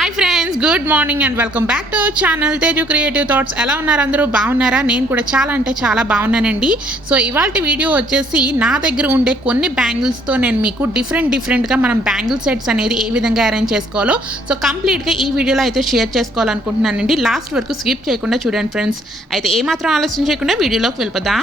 Hi friends, good morning and welcome back to our channel Teju creative thoughts. ఎలా ఉన్నారు అందరూ? బాగున్నారా? నేను కూడా చాలా అంటే చాలా బాగున్నానండి. సో ఇవాళ వీడియో వచ్చేసి నా దగ్గర ఉండే కొన్ని బ్యాంగిల్స్తో నేను మీకు డిఫరెంట్గా మనం బ్యాంగిల్ సెట్స్ అనేది ఏ విధంగా అరేంజ్ చేసుకోవాలో సో కంప్లీట్గా ఈ వీడియోలో అయితే షేర్ చేసుకోవాలనుకుంటున్నానండి. లాస్ట్ వరకు స్కిప్ చేయకుండా చూడండి ఫ్రెండ్స్. అయితే ఏమాత్రం ఆలస్యం చేయకుండా వీడియోలోకి వెళ్ళిపోదాం.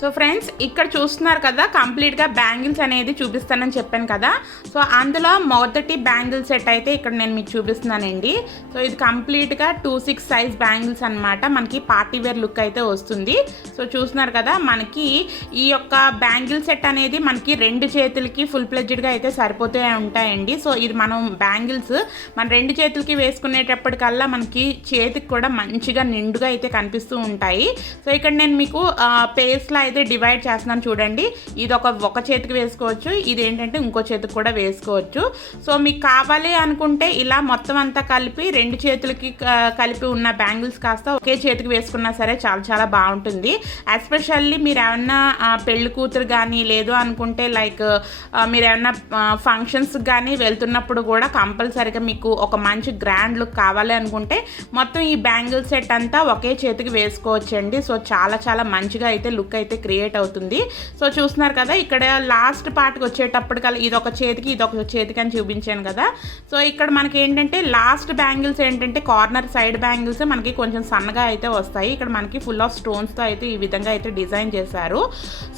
సో ఫ్రెండ్స్, ఇక్కడ చూస్తున్నారు కదా, కంప్లీట్గా బ్యాంగిల్స్ అనేది చూపిస్తానని చెప్పాను కదా. సో అందులో మొదటి బ్యాంగిల్ సెట్ అయితే ఇక్కడ నేను మీకు చూపిస్తున్నానండి. సో ఇది కంప్లీట్గా 2-6 సైజ్ బ్యాంగిల్స్ అనమాట. మనకి పార్టీ వేర్ లుక్ అయితే వస్తుంది. సో చూస్తున్నారు కదా, మనకి ఈ యొక్క బ్యాంగిల్ సెట్ అనేది మనకి 2 చేతులకి ఫుల్ ప్లెడ్జ్డ్గా అయితే సరిపోతూ ఉంటాయండి. సో ఇది మనం బ్యాంగిల్స్ మన 2 చేతులకి వేసుకునేటప్పటికల్లా మనకి చేతికి కూడా మంచిగా నిండుగా అయితే కనిపిస్తూ ఉంటాయి. సో ఇక్కడ నేను మీకు పేస్లా అయితే డివైడ్ చేస్తున్నాను చూడండి. ఇది ఒక చేతికి వేసుకోవచ్చు, ఇది ఏంటంటే ఇంకో చేతికి కూడా వేసుకోవచ్చు. సో మీకు కావాలి అనుకుంటే ఇలా మొత్తం అంతా కలిపి 2 చేతులకి కలిపి ఉన్న బ్యాంగిల్స్ కాస్త ఒకే చేతికి వేసుకున్నా సరే చాలా చాలా బాగుంటుంది. ఎస్పెషల్లీ మీరు ఏమన్నా పెళ్లి కూతురు కానీ లేదు అనుకుంటే లైక్ మీరు ఏమన్నా ఫంక్షన్స్ కానీ వెళ్తున్నప్పుడు కూడా కంపల్సరీగా మీకు ఒక మంచి గ్రాండ్ లుక్ కావాలి అనుకుంటే మొత్తం ఈ బ్యాంగిల్ సెట్ అంతా ఒకే చేతికి వేసుకోవచ్చండి. సో చాలా చాలా మంచిగా అయితే లుక్ అయితే క్రియేట్ అవుతుంది. సో చూస్తున్నారు కదా, ఇక్కడ లాస్ట్ పార్ట్కి వచ్చేటప్పటికల్లా ఇదొక చేతికి ఇదొక చేతికి అని చూపించాను కదా. సో ఇక్కడ మనకి ఏంటంటే లాస్ట్ బ్యాంగిల్స్ ఏంటంటే కార్నర్ సైడ్ బ్యాంగిల్స్ మనకి కొంచెం సన్నగా అయితే వస్తాయి. ఇక్కడ మనకి ఫుల్ ఆఫ్ స్టోన్స్తో అయితే ఈ విధంగా అయితే డిజైన్ చేశారు.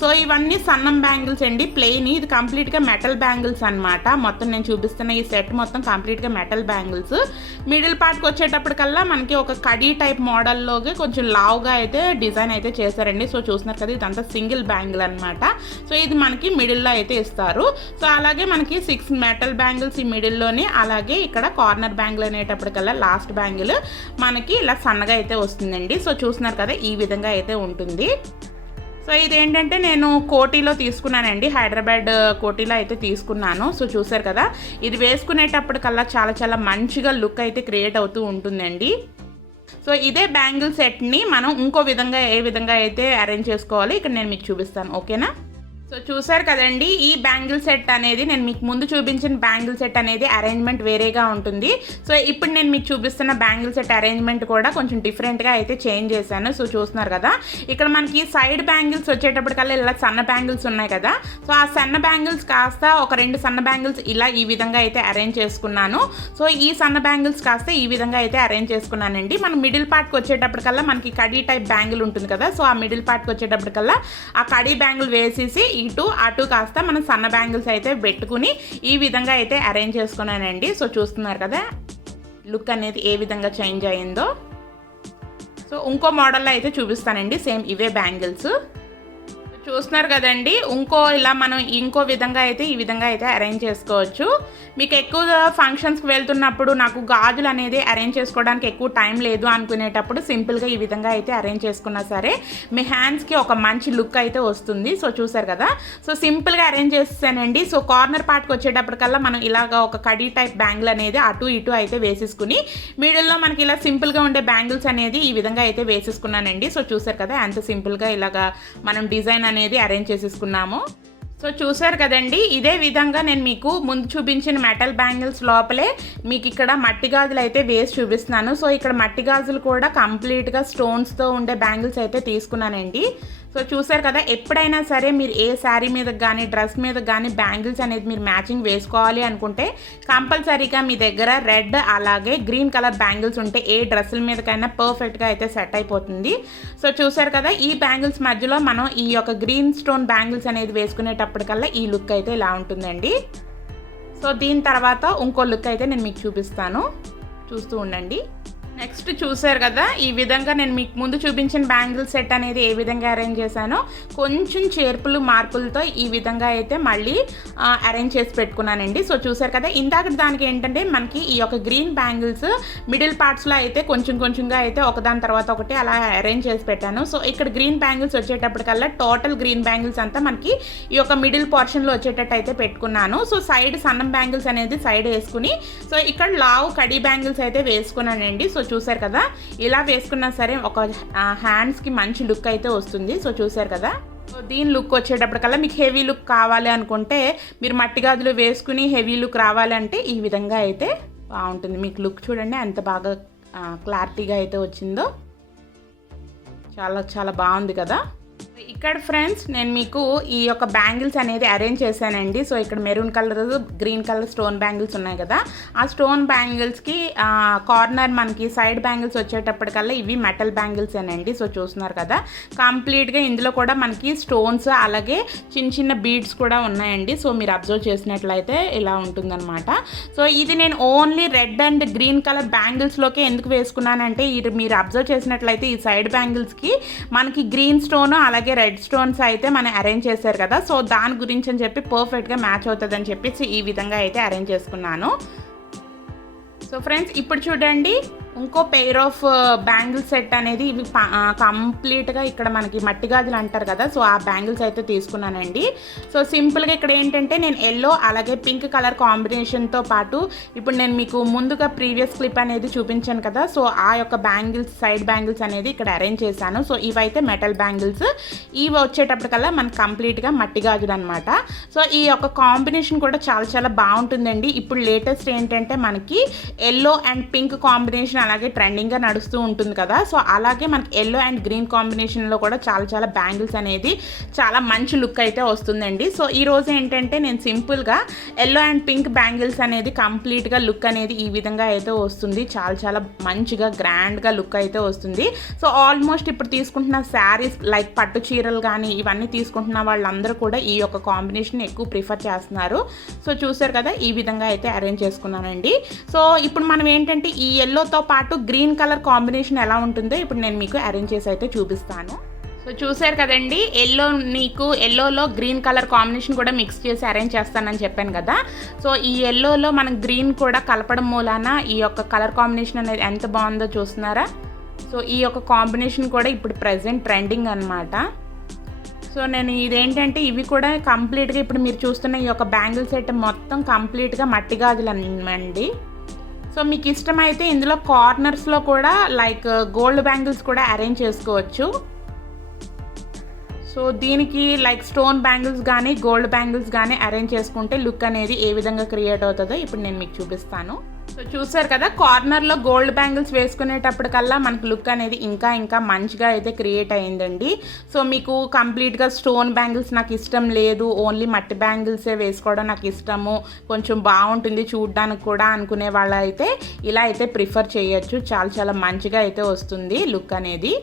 సో ఇవన్నీ సన్నం బ్యాంగిల్స్ అండి, ప్లెయిన్. ఇది కంప్లీట్గా మెటల్ బ్యాంగిల్స్ అనమాట. మొత్తం నేను చూపిస్తున్న ఈ సెట్ మొత్తం కంప్లీట్గా మెటల్ బ్యాంగిల్స్. మిడిల్ పార్ట్కి వచ్చేటప్పటికల్లా మనకి ఒక కడీ టైప్ మోడల్లోకి కొంచెం లావుగా అయితే డిజైన్ అయితే చేశారండి. సో చూస్తున్నారు కదా, ఇదంతా సింగిల్ బ్యాంగిల్ అనమాట. సో ఇది మనకి మిడిల్లో అయితే ఇస్తారు. సో అలాగే మనకి 6 మెటల్ బ్యాంగిల్స్ ఈ మిడిల్లోని, అలాగే ఇక్కడ కార్నర్ బ్యాంగిల్ అనేటప్పటికల్లా లాస్ట్ బ్యాంగిల్ మనకి ఇలా సన్నగా అయితే వస్తుందండి. సో చూస్తున్నారు కదా, ఈ విధంగా అయితే ఉంటుంది. సో ఇదేంటంటే నేను కోటీలో తీసుకున్నానండి, హైదరాబాద్ కోటీలో అయితే తీసుకున్నాను. సో చూసారు కదా, ఇది వేసుకునేటప్పటికల్లా చాలా చాలా మంచిగా లుక్ అయితే క్రియేట్ అవుతూ ఉంటుందండి. సో ఇదే బ్యాంగిల్ సెట్ని మనం ఇంకో విధంగా ఏ విధంగా అయితే అరేంజ్ చేసుకోవాలి ఇక్కడ నేను మీకు చూపిస్తాను, ఓకేనా? సో చూసారు కదండి, ఈ బ్యాంగిల్ సెట్ అనేది నేను మీకు ముందు చూపించిన బ్యాంగిల్ సెట్ అనేది అరేంజ్మెంట్ వేరేగా ఉంటుంది. సో ఇప్పుడు నేను మీకు చూపిస్తున్న బ్యాంగిల్ సెట్ అరేంజ్మెంట్ కూడా కొంచెం డిఫరెంట్గా అయితే చేంజ్ చేశాను. సో చూస్తున్నారు కదా, ఇక్కడ మనకి సైడ్ బ్యాంగిల్స్ వచ్చేటప్పటికల్లా ఇలా సన్న బ్యాంగిల్స్ ఉన్నాయి కదా. సో ఆ సన్న బ్యాంగిల్స్ కాస్త ఒక 2 సన్న బ్యాంగిల్స్ ఇలా ఈ విధంగా అయితే అరేంజ్ చేసుకున్నాను. సో ఈ సన్న బ్యాంగిల్స్ కాస్త ఈ విధంగా అయితే అరేంజ్ చేసుకున్నానండి. మనం మిడిల్ పార్ట్కి వచ్చేటప్పటికల్లా మనకి కడీ టైప్ బ్యాంగిల్ ఉంటుంది కదా. సో ఆ మిడిల్ పార్ట్కి వచ్చేటప్పటికల్లా ఆ కడీ బ్యాంగిల్ వేసేసి ఇటు అటు కాస్త మనం సన్న బ్యాంగిల్స్ అయితే పెట్టుకుని ఈ విధంగా అయితే అరేంజ్ చేసుకున్నానండి. సో చూస్తున్నారు కదా, లుక్ అనేది ఏ విధంగా చేంజ్ అయ్యిందో. సో ఇంకో మోడల్లో అయితే చూపిస్తానండి, సేమ్ ఇవే బ్యాంగిల్స్. చూస్తున్నారు కదండి, ఇలా మనం ఇంకో విధంగా అయితే ఈ విధంగా అయితే అరేంజ్ చేసుకోవచ్చు. మీకు ఎక్కువ ఫంక్షన్స్కి వెళ్తున్నప్పుడు నాకు గాజులు అనేది అరేంజ్ చేసుకోవడానికి ఎక్కువ టైం లేదు అనుకునేటప్పుడు సింపుల్గా ఈ విధంగా అయితే అరేంజ్ చేసుకున్నా సరే మీ హ్యాండ్స్కి ఒక మంచి లుక్ అయితే వస్తుంది. సో చూసారు కదా, సో సింపుల్గా అరేంజ్ చేస్తానండి. సో కార్నర్ పార్ట్కి వచ్చేటప్పటికల్లా మనం ఇలాగ ఒక కడీ టైప్ బ్యాంగిల్ అనేది అటు ఇటు అయితే వేసేసుకుని మిడిల్లో మనకి ఇలా సింపుల్గా ఉండే బ్యాంగిల్స్ అనేది ఈ విధంగా అయితే వేసేసుకున్నానండి. సో చూసారు కదా, ఎంత సింపుల్గా ఇలాగా మనం డిజైన్ అనేది అరేంజ్ చేసేసుకున్నాము. సో చూసారు కదండి, ఇదే విధంగా నేను మీకు ముందు చూపించిన మెటల్ బ్యాంగిల్స్ లోపలే మీకు ఇక్కడ మట్టి గాజులు అయితే వేసి చూపిస్తున్నాను. సో ఇక్కడ మట్టి గాజులు కూడా కంప్లీట్గా స్టోన్స్తో ఉండే బ్యాంగిల్స్ అయితే తీసుకున్నానండి. సో చూసారు కదా, ఎప్పుడైనా సరే మీరు ఏ శారీ మీద కానీ డ్రెస్ మీద కానీ బ్యాంగిల్స్ అనేది మీరు మ్యాచింగ్ వేసుకోవాలి అనుకుంటే కంపల్సరీగా మీ దగ్గర రెడ్ అలాగే గ్రీన్ కలర్ బ్యాంగిల్స్ ఉంటే ఏ డ్రెస్సుల మీదకైనా పర్ఫెక్ట్గా అయితే సెట్ అయిపోతుంది. సో చూసారు కదా, ఈ బ్యాంగిల్స్ మధ్యలో మనం ఈ యొక్క గ్రీన్ స్టోన్ బ్యాంగిల్స్ అనేది వేసుకునేటప్పటికల్లా ఈ లుక్ అయితే ఇలా ఉంటుందండి. సో దీని తర్వాత ఇంకో లుక్ అయితే నేను మీకు చూపిస్తాను, చూస్తూ ఉండండి. నెక్స్ట్ చూసారు కదా, ఈ విధంగా నేను మీకు ముందు చూపించిన బ్యాంగిల్ సెట్ అనేది ఏ విధంగా అరేంజ్ చేశానో కొంచెం చేర్పులు మార్పులతో ఈ విధంగా అయితే మళ్ళీ అరేంజ్ చేసి పెట్టుకున్నానండి. సో చూసారు కదా, ఇందాక దానికి ఏంటంటే మనకి ఈ యొక్క గ్రీన్ బ్యాంగిల్స్ మిడిల్ పార్ట్స్లో అయితే కొంచెంగా అయితే ఒకదాని తర్వాత ఒకటి అలా అరేంజ్ చేసి పెట్టాను. సో ఇక్కడ గ్రీన్ బ్యాంగిల్స్ వచ్చేటప్పటికల్లా టోటల్ గ్రీన్ బ్యాంగిల్స్ అంతా మనకి ఈ యొక్క మిడిల్ పోర్షన్లో వచ్చేటట్టు అయితే పెట్టుకున్నాను. సో సైడ్ సన్నం బ్యాంగిల్స్ అనేది సైడ్ వేసుకుని సో ఇక్కడ లావు కడీ బ్యాంగిల్స్ అయితే వేసుకున్నానండి. సో చూసారు కదా, ఇలా వేసుకున్నా సరే ఒక హ్యాండ్స్కి మంచి లుక్ అయితే వస్తుంది. సో చూసారు కదా, సో దీని లుక్ వచ్చేటప్పటికల్లా మీకు హెవీ లుక్ కావాలి అనుకుంటే మీరు మట్టి గాజులు వేసుకుని హెవీ లుక్ రావాలంటే ఈ విధంగా అయితే బాగుంటుంది. మీకు లుక్ చూడండి ఎంత బాగా క్లారిటీగా అయితే వచ్చిందో, చాలా చాలా బాగుంది కదా. ఇక్కడ ఫ్రెండ్స్ నేను మీకు ఈ యొక్క బ్యాంగిల్స్ అనేది అరేంజ్ చేశానండి. సో ఇక్కడ maroon colour green colour stone bangles ఉన్నాయి కదా, ఆ స్టోన్ బ్యాంగిల్స్కి కార్నర్ మనకి సైడ్ బ్యాంగిల్స్ వచ్చేటప్పటికల్లా ఇవి మెటల్ బ్యాంగిల్స్ అనండి. సో చూస్తున్నారు కదా కంప్లీట్గా ఇందులో కూడా మనకి స్టోన్స్ అలాగే చిన్న చిన్న బీడ్స్ కూడా ఉన్నాయండి. సో మీరు అబ్జర్వ్ చేసినట్లయితే ఇలా ఉంటుందన్నమాట. సో ఇది నేను only red and green colour బ్యాంగిల్స్లోకే ఎందుకు వేసుకున్నానంటే మీరు అబ్జర్వ్ చేసినట్లయితే ఈ సైడ్ బ్యాంగిల్స్కి మనకి గ్రీన్ స్టోన్ అలాగే రెడ్ స్టోన్స్ అయితే మనం అరేంజ్ చేశారు కదా, సో దాని గురించి అని చెప్పి పర్ఫెక్ట్గా మ్యాచ్ అవుతుందని చెప్పేసి ఈ విధంగా అయితే అరేంజ్ చేసుకున్నాను. సో ఫ్రెండ్స్ ఇప్పుడు చూడండి ఇంకో పెయిర్ ఆఫ్ బ్యాంగిల్ సెట్ అనేది ఇవి కంప్లీట్గా ఇక్కడ మనకి మట్టి గాజులు అంటారు కదా, సో ఆ బ్యాంగిల్స్ అయితే తీసుకున్నానండి. సో సింపుల్గా ఇక్కడ ఏంటంటే నేను ఎల్లో అలాగే పింక్ కలర్ కాంబినేషన్తో పాటు ఇప్పుడు నేను మీకు ముందుగా ప్రీవియస్ క్లిప్ అనేది చూపించాను కదా, సో ఆ యొక్క బ్యాంగిల్స్ సైడ్ బ్యాంగిల్స్ అనేది ఇక్కడ అరేంజ్ చేశాను. సో ఇవైతే మెటల్ బ్యాంగిల్స్, ఇవి వచ్చేటప్పటికల్లా మనకి కంప్లీట్గా మట్టి గాజులు అనమాట. సో ఈ యొక్క కాంబినేషన్ కూడా చాలా చాలా బాగుంటుందండి. ఇప్పుడు లేటెస్ట్ ఏంటంటే మనకి ఎల్లో అండ్ పింక్ కాంబినేషన్ అలాగే ట్రెండింగ్గా నడుస్తూ ఉంటుంది కదా, సో అలాగే మనకి ఎల్లో అండ్ గ్రీన్ కాంబినేషన్లో కూడా చాలా చాలా బ్యాంగిల్స్ అనేది చాలా మంచి లుక్ అయితే వస్తుందండి. సో ఈరోజు ఏంటంటే నేను సింపుల్గా ఎల్లో అండ్ పింక్ బ్యాంగిల్స్ అనేది కంప్లీట్గా లుక్ అనేది ఈ విధంగా అయితే వస్తుంది, చాలా చాలా మంచిగా గ్రాండ్గా లుక్ అయితే వస్తుంది. సో ఆల్మోస్ట్ ఇప్పుడు తీసుకుంటున్న శారీస్ లైక్ పట్టు చీరలు కానీ ఇవన్నీ తీసుకుంటున్న వాళ్ళందరూ కూడా ఈ యొక్క కాంబినేషన్ ఎక్కువ ప్రిఫర్ చేస్తున్నారు. సో చూసారు కదా ఈ విధంగా అయితే అరేంజ్ చేసుకున్నానండి. సో ఇప్పుడు మనం ఏంటంటే ఈ ఎల్లోతో పాటు గ్రీన్ కలర్ కాంబినేషన్ ఎలా ఉంటుందో ఇప్పుడు నేను మీకు అరేంజ్ చేసి అయితే చూపిస్తాను. సో చూసారు కదండి ఎల్లోలో గ్రీన్ కలర్ కాంబినేషన్ కూడా మిక్స్ చేసి అరేంజ్ చేస్తానని చెప్పాను కదా. సో ఈ ఎల్లోలో మనం గ్రీన్ కూడా కలపడం మూలాన ఈ యొక్క కలర్ కాంబినేషన్ అనేది ఎంత బాగుందో చూస్తున్నారా. సో ఈ యొక్క కాంబినేషన్ కూడా ఇప్పుడు ప్రెజెంట్ ట్రెండింగ్ అనమాట. సో నేను ఇదేంటంటే ఇవి కూడా కంప్లీట్గా ఇప్పుడు మీరు చూస్తున్న ఈ యొక్క బ్యాంగిల్ సెట్ మొత్తం కంప్లీట్గా మట్టి గాజులు అండి. సో మీకు ఇష్టమైతే ఇందులో కార్నర్స్లో కూడా లైక్ గోల్డ్ బ్యాంగిల్స్ కూడా అరేంజ్ చేసుకోవచ్చు. సో దీనికి లైక్ స్టోన్ బ్యాంగిల్స్ కానీ గోల్డ్ బ్యాంగిల్స్ కానీ అరేంజ్ చేసుకుంటే లుక్ అనేది ఏ విధంగా క్రియేట్ అవుతుందో ఇప్పుడు నేను మీకు చూపిస్తాను. సో చూసారు కదా కార్నర్లో గోల్డ్ బ్యాంగిల్స్ వేసుకునేటప్పటికల్లా మనకు లుక్ అనేది ఇంకా ఇంకా మంచిగా అయితే క్రియేట్ అయ్యిందండి. సో మీకు కంప్లీట్గా స్టోన్ బ్యాంగిల్స్ నాకు ఇష్టం లేదు, ఓన్లీ మట్టి బ్యాంగిల్సే వేసుకోవడం నాకు ఇష్టము, కొంచెం బాగుంటుంది చూడడానికి కూడా అనుకునే వాళ్ళు అయితే ఇలా అయితే ప్రిఫర్ చేయొచ్చు, చాలా చాలా మంచిగా అయితే వస్తుంది లుక్ అనేది.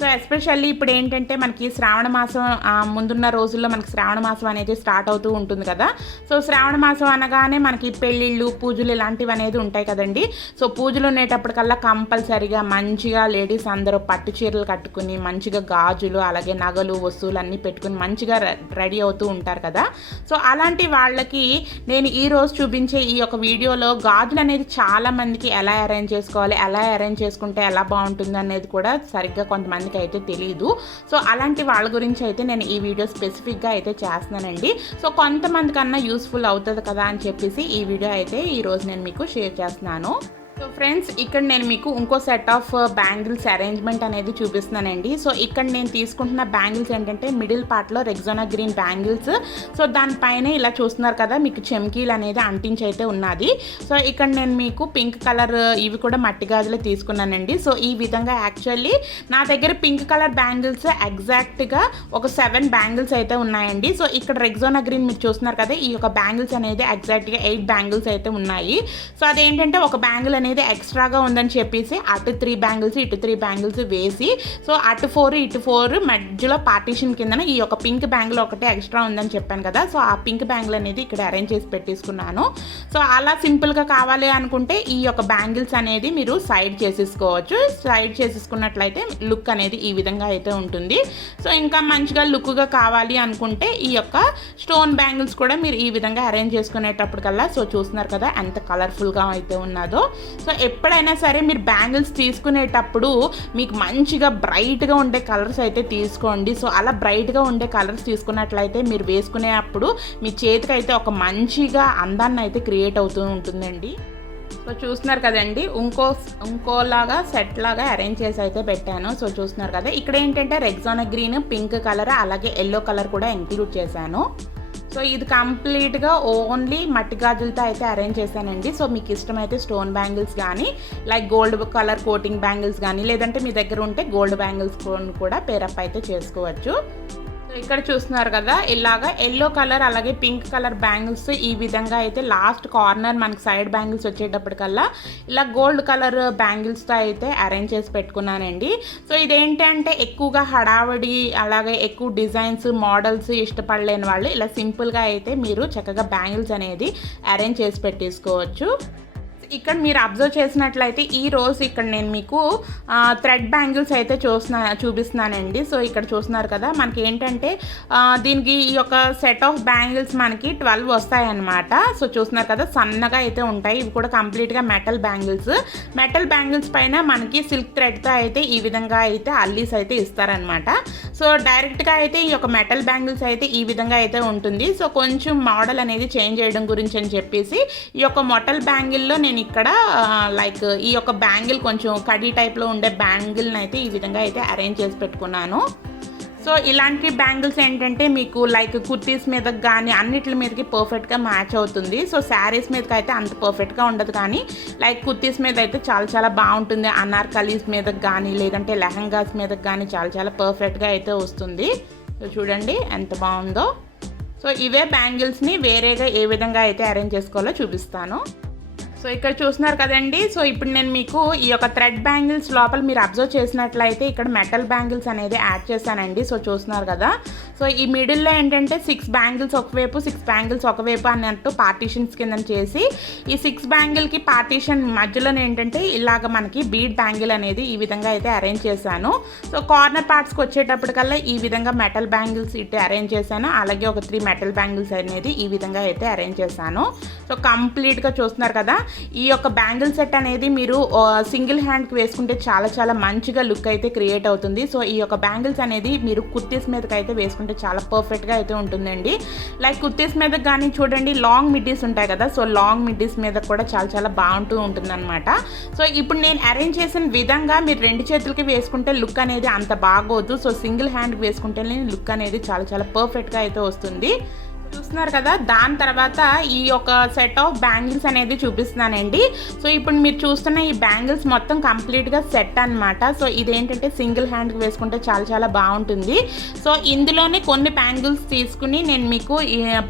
సో ఎస్పెషల్లీ ఇప్పుడు ఏంటంటే మనకి శ్రావణ మాసం ముందున్న రోజుల్లో మనకి శ్రావణ మాసం అనేది స్టార్ట్ అవుతూ ఉంటుంది కదా. సో శ్రావణ మాసం అనగానే మనకి పెళ్ళిళ్ళు పూజలు ఇలాంటివి అనేది ఉంటాయి కదండి. సో పూజలు ఉండేటప్పటికల్లా కంపల్సరీగా మంచిగా లేడీస్ అందరూ పట్టు చీరలు కట్టుకుని మంచిగా గాజులు అలాగే నగలు వస్తువులు అన్నీ పెట్టుకుని మంచిగా రెడీ అవుతూ ఉంటారు కదా. సో అలాంటి వాళ్ళకి నేను ఈరోజు చూపించే ఈ యొక్క వీడియోలో గాజులు అనేది చాలా మందికి ఎలా అరేంజ్ చేసుకోవాలి, ఎలా అరేంజ్ చేసుకుంటే ఎలా బాగుంటుంది అనేది కూడా సరిగ్గా కొంతమంది అయితే తెలియదు. సో అలాంటి వాళ్ళ గురించి అయితే నేను ఈ వీడియో స్పెసిఫిక్గా అయితే చేస్తున్నానండి. సో కొంతమంది కన్నా యూస్ఫుల్ అవుతుంది కదా అని చెప్పేసి ఈ వీడియో అయితే ఈరోజు నేను మీకు షేర్ చేస్తున్నాను. సో ఫ్రెండ్స్ ఇక్కడ నేను మీకు ఇంకో సెట్ ఆఫ్ బ్యాంగిల్స్ అరేంజ్మెంట్ అనేది చూపిస్తున్నానండి. సో ఇక్కడ నేను తీసుకుంటున్న బ్యాంగిల్స్ ఏంటంటే మిడిల్ పార్ట్లో రెగ్జోనా గ్రీన్ బ్యాంగిల్స్. సో దానిపైన ఇలా చూస్తున్నారు కదా మీకు చెమ్కీలు అనేది అంటించి అయితే ఉన్నది. సో ఇక్కడ నేను మీకు పింక్ కలర్ ఇవి కూడా మట్టి గాజులే తీసుకున్నానండి. సో ఈ విధంగా యాక్చువల్లీ నా దగ్గర పింక్ కలర్ బ్యాంగిల్స్ ఎగ్జాక్ట్గా ఒక 7 బ్యాంగిల్స్ అయితే ఉన్నాయండి. సో ఇక్కడ రెగ్జోనా గ్రీన్ మీరు చూస్తున్నారు కదా ఈ యొక్క బ్యాంగిల్స్ అనేది ఎగ్జాక్ట్గా 8 బ్యాంగిల్స్ అయితే ఉన్నాయి. సో అదేంటంటే ఒక బ్యాంగిల్ అనేది ఎక్స్ట్రాగా ఉందని చెప్పేసి అటు 3 బ్యాంగిల్స్ ఇటు 3 బ్యాంగిల్స్ వేసి సో అటు 4 ఇటు 4 మధ్యలో పార్టీషన్ కిందన ఈ యొక్క పింక్ బ్యాంగిల్ ఒకటే ఎక్స్ట్రా ఉందని చెప్పాను కదా. సో ఆ పింక్ బ్యాంగిల్ అనేది ఇక్కడ అరేంజ్ చేసి పెట్టేసుకున్నాను. సో అలా సింపుల్గా కావాలి అనుకుంటే ఈ యొక్క బ్యాంగిల్స్ అనేది మీరు సైడ్ చేసేసుకోవచ్చు. సైడ్ చేసేసుకున్నట్లయితే లుక్ అనేది ఈ విధంగా అయితే ఉంటుంది. సో ఇంకా మంచిగా లుక్గా కావాలి అనుకుంటే ఈ యొక్క స్టోన్ బ్యాంగిల్స్ కూడా మీరు ఈ విధంగా అరేంజ్ చేసుకునేటప్పటికల్లా సో చూస్తున్నారు కదా ఎంత కలర్ఫుల్గా అయితే ఉన్నదో. సో ఎప్పుడైనా సరే మీరు బ్యాంగిల్స్ తీసుకునేటప్పుడు మీకు మంచిగా బ్రైట్గా ఉండే కలర్స్ అయితే తీసుకోండి. సో అలా బ్రైట్గా ఉండే కలర్స్ తీసుకున్నట్లయితే మీరు వేసుకునేటప్పుడు మీ చేతికి అయితే ఒక మంచిగా అందాన్ని అయితే క్రియేట్ అవుతూ ఉంటుందండి. సో చూస్తున్నారు కదండి, ఇంకోలాగా సెట్ లాగా అరేంజ్ చేసి అయితే పెట్టాను. సో చూస్తున్నారు కదా, ఇక్కడ ఏంటంటే రెగ్జానా గ్రీన్, పింక్ కలర్ అలాగే ఎల్లో కలర్ కూడా ఇంక్లూడ్ చేశాను. సో ఇది కంప్లీట్గా ఓన్లీ మట్టి గాజులతో అయితే అరేంజ్ చేశానండి. సో మీకు ఇష్టమైతే స్టోన్ బ్యాంగిల్స్ కానీ like gold colour coating bangles కానీ లేదంటే మీ దగ్గర ఉంటే గోల్డ్ బ్యాంగిల్స్ కూడా పేరప్ అయితే చేసుకోవచ్చు. సో ఇక్కడ చూస్తున్నారు కదా, ఇలాగా ఎల్లో కలర్ అలాగే పింక్ కలర్ బ్యాంగిల్స్ ఈ విధంగా అయితే లాస్ట్ కార్నర్ మనకి సైడ్ బ్యాంగిల్స్ వచ్చేటప్పటికల్లా ఇలా గోల్డ్ కలర్ బ్యాంగిల్స్తో అయితే అరేంజ్ చేసి పెట్టుకున్నానండి. సో ఇదేంటంటే ఎక్కువగా హడావడి అలాగే ఎక్కువ డిజైన్స్ మోడల్స్ ఇష్టపడలేని వాళ్ళు ఇలా సింపుల్గా అయితే మీరు చక్కగా బ్యాంగిల్స్ అనేది అరేంజ్ చేసి పెట్టేసుకోవచ్చు. ఇక్కడ మీరు అబ్జర్వ్ చేసినట్లయితే ఈ రోజు ఇక్కడ నేను మీకు థ్రెడ్ బ్యాంగిల్స్ అయితే చూపిస్తున్నానండి. సో ఇక్కడ చూస్తున్నారు కదా, మనకి ఏంటంటే దీనికి ఈ యొక్క సెట్ ఆఫ్ బ్యాంగిల్స్ మనకి 12 వస్తాయన్నమాట. సో చూస్తున్నారు కదా, సన్నగా అయితే ఉంటాయి. ఇవి కూడా కంప్లీట్గా మెటల్ బ్యాంగిల్స్ పైన మనకి సిల్క్ థ్రెడ్తో అయితే ఈ విధంగా అయితే అల్లీస్ అయితే ఇస్తారనమాట. సో డైరెక్ట్గా అయితే ఈ యొక్క మెటల్ బ్యాంగిల్స్ అయితే ఈ విధంగా అయితే ఉంటుంది. సో కొంచెం మోడల్ అనేది చేంజ్ చేయడం గురించి అని చెప్పేసి ఈ యొక్క మెటల్ బ్యాంగిల్లో నేను ఇక్కడ లైక్ ఈ యొక్క బ్యాంగిల్ కొంచెం కడీ టైప్లో ఉండే బ్యాంగిల్ని అయితే ఈ విధంగా అయితే అరేంజ్ చేసి పెట్టుకున్నాను. సో ఇలాంటి బ్యాంగిల్స్ ఏంటంటే మీకు లైక్ కుర్తీస్ మీదకి కానీ అన్నిటి మీదకి పర్ఫెక్ట్గా మ్యాచ్ అవుతుంది. సో శారీస్ మీదకి అయితే అంత పర్ఫెక్ట్గా ఉండదు, కానీ లైక్ కుర్తీస్ మీద అయితే చాలా బాగుంటుంది. అనార్కలీస్ మీదకి కానీ లేదంటే లెహంగాస్ మీదకి కానీ చాలా పర్ఫెక్ట్గా అయితే వస్తుంది. సో చూడండి ఎంత బాగుందో. సో ఇవే బ్యాంగిల్స్ని వేరేగా ఏ విధంగా అయితే అరేంజ్ చేసుకోవాలో చూపిస్తాను. సో ఇక్కడ చూస్తున్నారు కదండి, సో ఇప్పుడు నేను మీకు ఈ యొక్క థ్రెడ్ బ్యాంగిల్స్ లోపల మీరు అబ్జర్వ్ చేసినట్లయితే ఇక్కడ మెటల్ బ్యాంగిల్స్ అనేది యాడ్ చేశానండి. సో చూస్తున్నారు కదా, సో ఈ మిడిల్లో ఏంటంటే 6 బ్యాంగిల్స్ ఒకవైపు 6 బ్యాంగిల్స్ ఒకవైపు అన్నట్టు పార్టీషన్స్ కింద చేసి ఈ 6 బ్యాంగిల్కి పార్టీషన్ మధ్యలో ఏంటంటే ఇలాగ మనకి బీడ్ బ్యాంగిల్ అనేది ఈ విధంగా అయితే అరేంజ్ చేశాను. సో కార్నర్ పార్ట్స్కి వచ్చేటప్పటికల్లా ఈ విధంగా మెటల్ బ్యాంగిల్స్ ఇటు అరేంజ్ చేశాను. అలాగే ఒక 3 మెటల్ బ్యాంగిల్స్ అనేది ఈ విధంగా అయితే అరేంజ్ చేశాను. సో కంప్లీట్గా చూస్తున్నారు కదా, ఈ యొక్క బ్యాంగిల్ సెట్ అనేది మీరు సింగిల్ హ్యాండ్కి వేసుకుంటే చాలా మంచిగా లుక్ అయితే క్రియేట్ అవుతుంది. సో ఈ యొక్క బ్యాంగిల్స్ అనేది మీరు కుర్తీస్ మీదకి అయితే వేసుకుంటే చాలా పర్ఫెక్ట్గా అయితే ఉంటుందండి. లైక్ కుర్తీస్ మీద కానీ చూడండి లాంగ్ మిడ్డీస్ ఉంటాయి కదా, సో లాంగ్ మిడ్డీస్ మీద కూడా చాలా బాగుంటూ ఉంటుంది అనమాట. సో ఇప్పుడు నేను అరేంజ్ చేసిన విధంగా మీరు 2 చేతులకి వేసుకుంటే లుక్ అనేది అంత బాగోదు. సో సింగిల్ హ్యాండ్కి వేసుకుంటే లుక్ అనేది చాలా పర్ఫెక్ట్గా అయితే వస్తుంది. చూస్తున్నారు కదా, దాని తర్వాత ఈ యొక్క సెట్ ఆఫ్ బ్యాంగిల్స్ అనేది చూపిస్తున్నానండి. సో ఇప్పుడు మీరు చూస్తున్న ఈ బ్యాంగిల్స్ మొత్తం కంప్లీట్గా సెట్ అనమాట. సో ఇదేంటంటే సింగిల్ హ్యాండ్కి వేసుకుంటే చాలా బాగుంటుంది. సో ఇందులోనే కొన్ని బ్యాంగిల్స్ తీసుకుని నేను మీకు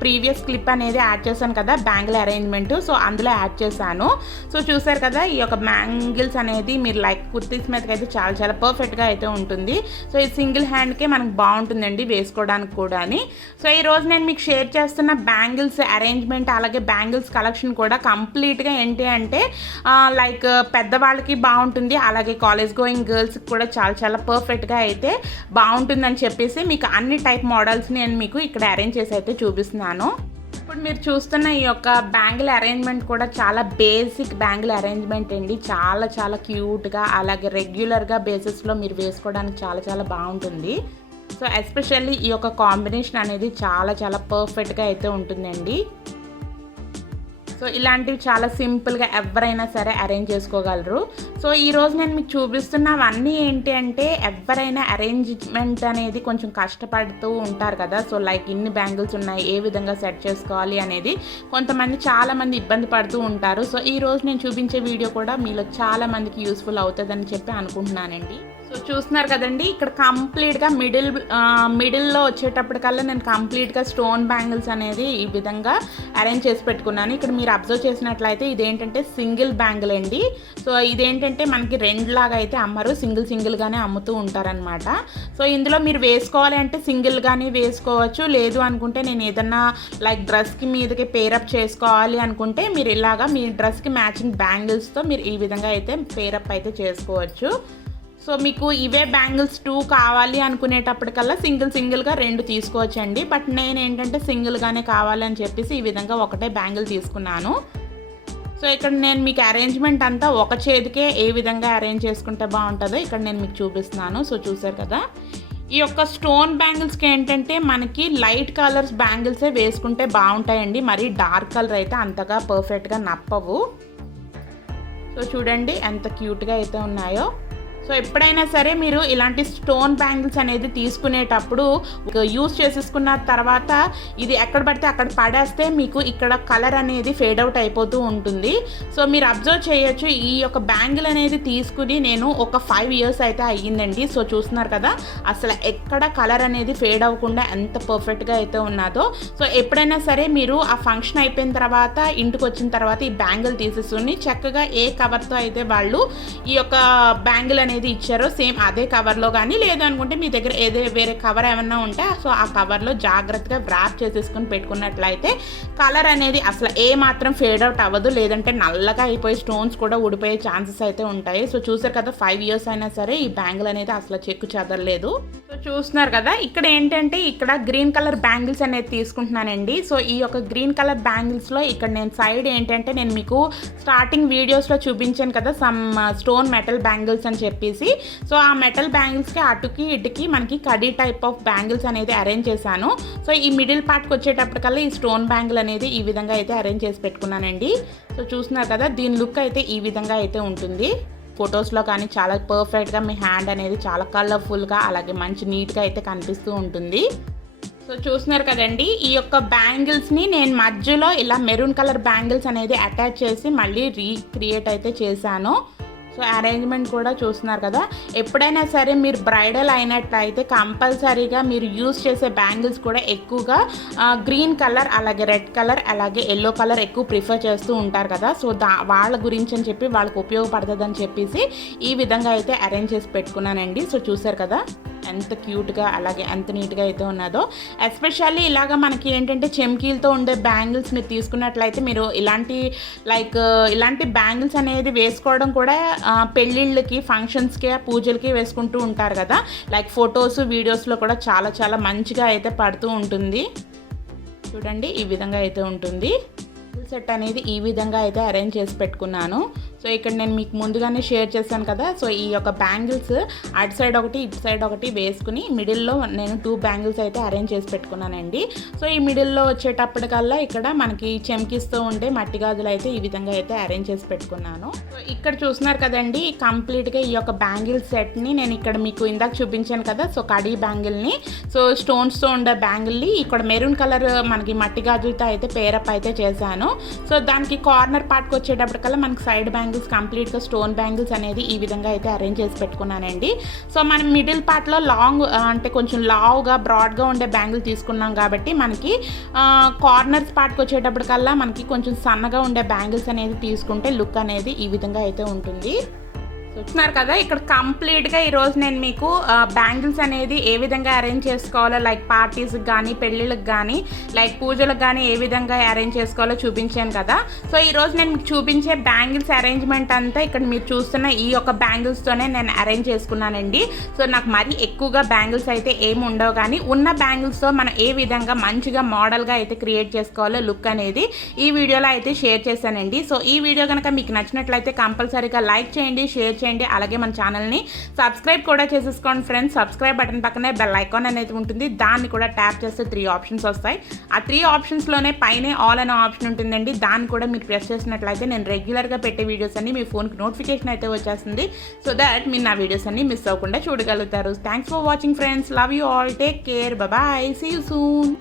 ప్రీవియస్ క్లిప్ అనేది యాడ్ చేశాను కదా బ్యాంగిల్ అరేంజ్మెంట్, సో అందులో యాడ్ చేశాను. సో చూసారు కదా, ఈ యొక్క బ్యాంగిల్స్ అనేది మీరు లైక్ కుర్తీస్ మీదకి అయితే చాలా పర్ఫెక్ట్గా అయితే ఉంటుంది. సో ఈ సింగిల్ హ్యాండ్కే మనకు బాగుంటుందండి వేసుకోవడానికి కూడా. సో ఈరోజు నేను మీకు షేర్ చేస్తున్న బ్యాంగిల్స్ అరేంజ్మెంట్ అలాగే బ్యాంగిల్స్ కలెక్షన్ కూడా కంప్లీట్గా ఏంటి అంటే లైక్ పెద్దవాళ్ళకి బాగుంటుంది, అలాగే కాలేజ్ గోయింగ్ గర్ల్స్కి కూడా చాలా పర్ఫెక్ట్గా అయితే బాగుంటుందని చెప్పేసి మీకు అన్ని టైప్ మోడల్స్ నేను మీకు ఇక్కడ అరేంజ్ చేసి అయితే చూపిస్తున్నాను. ఇప్పుడు మీరు చూస్తున్న ఈ యొక్క బ్యాంగిల్ అరేంజ్మెంట్ కూడా చాలా బేసిక్ బ్యాంగిల్ అరేంజ్మెంట్ అండి. చాలా క్యూట్గా అలాగే రెగ్యులర్గా బేసిస్లో మీరు వేసుకోవడానికి చాలా బాగుంటుంది. సో ఎస్పెషల్లీ ఈ యొక్క కాంబినేషన్ అనేది చాలా పర్ఫెక్ట్గా అయితే ఉంటుందండి. సో ఇలాంటివి చాలా సింపుల్గా ఎవరైనా సరే అరేంజ్ చేసుకోగలరు. సో ఈరోజు నేను మీకు చూపిస్తున్నవన్నీ ఏంటి అంటే ఎవరైనా అరేంజ్మెంట్ అనేది కొంచెం కష్టపడుతూ ఉంటారు కదా. సో లైక్ ఇన్ని బ్యాంగిల్స్ ఉన్నాయి, ఏ విధంగా సెట్ చేసుకోవాలి అనేది చాలామంది ఇబ్బంది పడుతూ ఉంటారు. సో ఈరోజు నేను చూపించే వీడియో కూడా మీలో చాలామందికి యూస్ఫుల్ అవుతుందని చెప్పి అనుకుంటున్నానండి. సో చూస్తున్నారు కదండి, ఇక్కడ కంప్లీట్గా మిడిల్లో వచ్చేటప్పటికల్లా నేను కంప్లీట్గా స్టోన్ బ్యాంగిల్స్ అనేది ఈ విధంగా అరేంజ్ చేసి పెట్టుకున్నాను. ఇక్కడ మీరు అబ్జర్వ్ చేసినట్లయితే ఇదేంటంటే సింగిల్ బ్యాంగిల్ అండి. సో ఇదేంటంటే మనకి 2 లాగా అయితే అమ్మరు, సింగిల్గానే అమ్ముతూ ఉంటారనమాట. సో ఇందులో మీరు వేసుకోవాలి అంటే సింగిల్గానే వేసుకోవచ్చు, లేదు అనుకుంటే నేను ఏదన్నా లైక్ డ్రెస్కి మీదకి పేరప్ చేసుకోవాలి అనుకుంటే మీరు ఇలాగా మీ డ్రెస్కి మ్యాచింగ్ బ్యాంగిల్స్తో మీరు ఈ విధంగా అయితే పేరప్ అయితే చేసుకోవచ్చు. సో మీకు ఇవే బ్యాంగిల్స్ 2 కావాలి అనుకునేటప్పటికల్లా సింగిల్గా 2 తీసుకోవచ్చండి. బట్ నేను ఏంటంటే సింగిల్గానే కావాలని చెప్పేసి ఈ విధంగా ఒకటే బ్యాంగిల్ తీసుకున్నాను. సో ఇక్కడ నేను మీకు అరేంజ్మెంట్ అంతా ఒక చేతికే ఏ విధంగా అరేంజ్ చేసుకుంటే బాగుంటుందో ఇక్కడ నేను మీకు చూపిస్తున్నాను. సో చూసారు కదా, ఈ యొక్క స్టోన్ బ్యాంగిల్స్కి ఏంటంటే మనకి లైట్ కలర్స్ బ్యాంగిల్సే వేసుకుంటే బాగుంటాయండి. మరి డార్క్ కలర్ అయితే అంతగా పర్ఫెక్ట్గా నప్పవు. సో చూడండి ఎంత క్యూట్గా అయితే ఉన్నాయో. సో ఎప్పుడైనా సరే మీరు ఇలాంటి స్టోన్ బ్యాంగిల్స్ అనేది తీసుకునేటప్పుడు యూస్ చేసేసుకున్న తర్వాత ఇది ఎక్కడ పడితే అక్కడ పడేస్తే మీకు ఇక్కడ కలర్ అనేది ఫేడ్ అవుట్ అయిపోతూ ఉంటుంది. సో మీరు అబ్జర్వ్ చేయొచ్చు, ఈ యొక్క బ్యాంగిల్ అనేది తీసుకుని నేను ఒక 5 years అయితే అయ్యిందండి. సో చూస్తున్నారు కదా అసలు ఎక్కడ కలర్ అనేది ఫేడ్ అవ్వకుండా ఎంత పర్ఫెక్ట్గా అయితే ఉన్నదో. సో ఎప్పుడైనా సరే మీరు ఆ ఫంక్షన్ అయిపోయిన తర్వాత ఇంటికి వచ్చిన తర్వాత ఈ బ్యాంగిల్ తీసేసుకుని చక్కగా ఏ కవర్తో అయితే వాళ్ళు ఈ యొక్క బ్యాంగిల్ అనేది ఇచ్చారో సేమ్ అదే కవర్లో కానీ లేదనుకుంటే మీ దగ్గర వేరే కవర్ ఏమన్నా ఉంటే సో ఆ కవర్లో జాగ్రత్తగా వ్రాప్ చేసేసుకుని పెట్టుకున్నట్లయితే కలర్ అనేది అసలు ఏ మాత్రం ఫేడ్ అవుట్ అవ్వదు, లేదంటే నల్లగా అయిపోయి స్టోన్స్ కూడా ఊడిపోయే ఛాన్సెస్ అయితే ఉంటాయి. సో చూసారు కదా 5 years అయినా సరే ఈ బ్యాంగిల్ అనేది అసలు చెక్కు చెదరలేదు. సో చూస్తున్నారు కదా ఇక్కడ ఏంటంటే ఇక్కడ గ్రీన్ కలర్ బ్యాంగిల్స్ అనేది తీసుకుంటున్నానండి. సో ఈ యొక్క గ్రీన్ కలర్ బ్యాంగిల్స్లో ఇక్కడ నేను సైడ్ ఏంటంటే నేను మీకు స్టార్టింగ్ వీడియోస్లో చూపించాను కదా సమ్ స్టోన్ మెటల్ బ్యాంగిల్స్ అని చెప్పేసి. సో ఆ మెటల్ బ్యాంగిల్స్కి అటుకి ఇటుకి మనకి కడీ టైప్ ఆఫ్ బ్యాంగిల్స్ అనేది అరేంజ్ చేశాను. సో ఈ మిడిల్ పార్ట్కి వచ్చేటప్పటికల్లా ఈ స్టోన్ బ్యాంగిల్ అనేది ఈ విధంగా అయితే అరేంజ్ చేసి పెట్టుకున్నానండి. సో చూస్తున్నారు కదా దీని లుక్ అయితే ఈ విధంగా అయితే ఉంటుంది. ఫొటోస్లో కానీ చాలా పర్ఫెక్ట్గా మీ హ్యాండ్ అనేది చాలా కలర్ఫుల్గా అలాగే మంచి నీట్గా అయితే కనిపిస్తూ ఉంటుంది. సో చూస్తున్నారు కదండి ఈ యొక్క బ్యాంగిల్స్ని నేను మధ్యలో ఇలా మెరూన్ కలర్ బ్యాంగిల్స్ అనేది అటాచ్ చేసి మళ్ళీ రీక్రియేట్ అయితే చేశాను. సో అరేంజ్మెంట్ కూడా చూస్తున్నారు కదా. ఎప్పుడైనా సరే మీరు బ్రైడల్ అయినట్లయితే కంపల్సరీగా మీరు యూస్ చేసే బ్యాంగిల్స్ కూడా ఎక్కువగా గ్రీన్ కలర్ అలాగే రెడ్ కలర్ అలాగే ఎల్లో కలర్ ఎక్కువ ప్రిఫర్ చేస్తూ ఉంటారు కదా. సో వాళ్ళ గురించి అని చెప్పి వాళ్ళకి ఉపయోగపడుతుంది అని చెప్పేసి ఈ విధంగా అయితే అరేంజ్ చేసి పెట్టుకున్నానండి. సో చూసారు కదా ఎంత క్యూట్గా అలాగే ఎంత నీట్గా అయితే ఉన్నదో. ఎస్పెషల్లీ ఇలాగ మనకి ఏంటంటే చెమ్కీలతో ఉండే బ్యాంగిల్స్ మీరు తీసుకున్నట్లయితే మీరు ఇలాంటి బ్యాంగిల్స్ అనేది వేసుకోవడం కూడా పెళ్ళిళ్ళకి ఫంక్షన్స్కి పూజలకి వేసుకుంటూ ఉంటారు కదా. లైక్ ఫొటోస్ వీడియోస్లో కూడా చాలా చాలా మంచిగా అయితే పడుతూ ఉంటుంది. చూడండి ఈ విధంగా అయితే ఉంటుంది. సెట్ అనేది ఈ విధంగా అయితే అరేంజ్ చేసి పెట్టుకున్నాను. సో ఇక్కడ నేను మీకు ముందుగానే షేర్ చేశాను కదా. సో ఈ యొక్క బ్యాంగిల్స్ అటు సైడ్ ఒకటి ఇటు సైడ్ ఒకటి వేసుకుని మిడిల్లో నేను 2 బ్యాంగిల్స్ అయితే అరేంజ్ చేసి పెట్టుకున్నానండి. సో ఈ మిడిల్లో వచ్చేటప్పటికల్లా ఇక్కడ మనకి చెమ్కిస్తూ ఉండే మట్టి గాజులు అయితే ఈ విధంగా అయితే అరేంజ్ చేసి పెట్టుకున్నాను. సో ఇక్కడ చూస్తున్నారు కదండి కంప్లీట్గా ఈ యొక్క బ్యాంగిల్ సెట్ని నేను ఇక్కడ మీకు ఇందాక చూపించాను కదా. సో కడీ బ్యాంగిల్ని సో స్టోన్స్తో ఉండే బ్యాంగిల్ని ఇక్కడ మెరూన్ కలర్ మనకి మట్టి గాజులతో అయితే పేరప్ అయితే చేశాను. సో దానికి కార్నర్ పార్ట్కి వచ్చేటప్పటికల్లా మనకి సైడ్ బ్యాంగిల్స్ కంప్లీట్గా స్టోన్ బ్యాంగిల్స్ అనేది ఈ విధంగా అయితే అరేంజ్ చేసి పెట్టుకున్నానండి. సో మనం మిడిల్ పార్ట్లో లాంగ్ అంటే కొంచెం లావుగా బ్రాడ్గా ఉండే బ్యాంగిల్ తీసుకున్నాం కాబట్టి మనకి కార్నర్స్ పార్ట్కి వచ్చేటప్పటికల్లా మనకి కొంచెం సన్నగా ఉండే బ్యాంగిల్స్ అనేది తీసుకుంటే లుక్ అనేది ఈ విధంగా అయితే ఉంటుంది. చూస్తున్నారు కదా ఇక్కడ కంప్లీట్గా ఈరోజు నేను మీకు బ్యాంగిల్స్ అనేది ఏ విధంగా అరేంజ్ చేసుకోవాలో లైక్ పార్టీస్కి కానీ పెళ్ళిళ్ళకి కానీ లైక్ పూజలకు కానీ ఏ విధంగా అరేంజ్ చేసుకోవాలో చూపించాను కదా. సో ఈరోజు నేను మీకు చూపించే బ్యాంగిల్స్ అరేంజ్మెంట్ అంతా ఇక్కడ మీరు చూస్తున్న ఈ యొక్క బ్యాంగిల్స్తోనే నేను అరేంజ్ చేసుకున్నానండి. సో నాకు మరీ ఎక్కువగా బ్యాంగిల్స్ అయితే ఏమి ఉండవు కానీ ఉన్న బ్యాంగిల్స్తో మనం ఏ విధంగా మంచిగా మోడల్గా అయితే క్రియేట్ చేసుకోవాలో లుక్ అనేది ఈ వీడియోలో అయితే షేర్ చేశానండి. సో ఈ వీడియో కనుక మీకు నచ్చినట్లయితే కంపల్సరీగా లైక్ చేయండి, షేర్ చేయండి, అలాగే మన ఛానల్ని సబ్స్క్రైబ్ కూడా చేసేసుకోండి ఫ్రెండ్స్. సబ్స్క్రైబ్ బటన్ పక్కనే బెల్ ఐకాన్ అనేది ఉంటుంది, దాన్ని కూడా ట్యాప్ చేస్తే 3 ఆప్షన్స్ వస్తాయి. ఆ 3 ఆప్షన్స్లోనే పైనే ఆల్ అనే ఆప్షన్ ఉంటుందండి, దాన్ని కూడా మీరు ప్రెస్ చేసినట్లయితే నేను రెగ్యులర్గా పెట్టే వీడియోస్ అన్ని మీ ఫోన్కి నోటిఫికేషన్ అయితే వచ్చేస్తుంది. సో దట్ మీరు నా వీడియోస్ అన్ని మిస్ అవ్వకుండా చూడగలుగుతారు. Thanks for watching friends. Love you all. Take care. Bye. See you soon.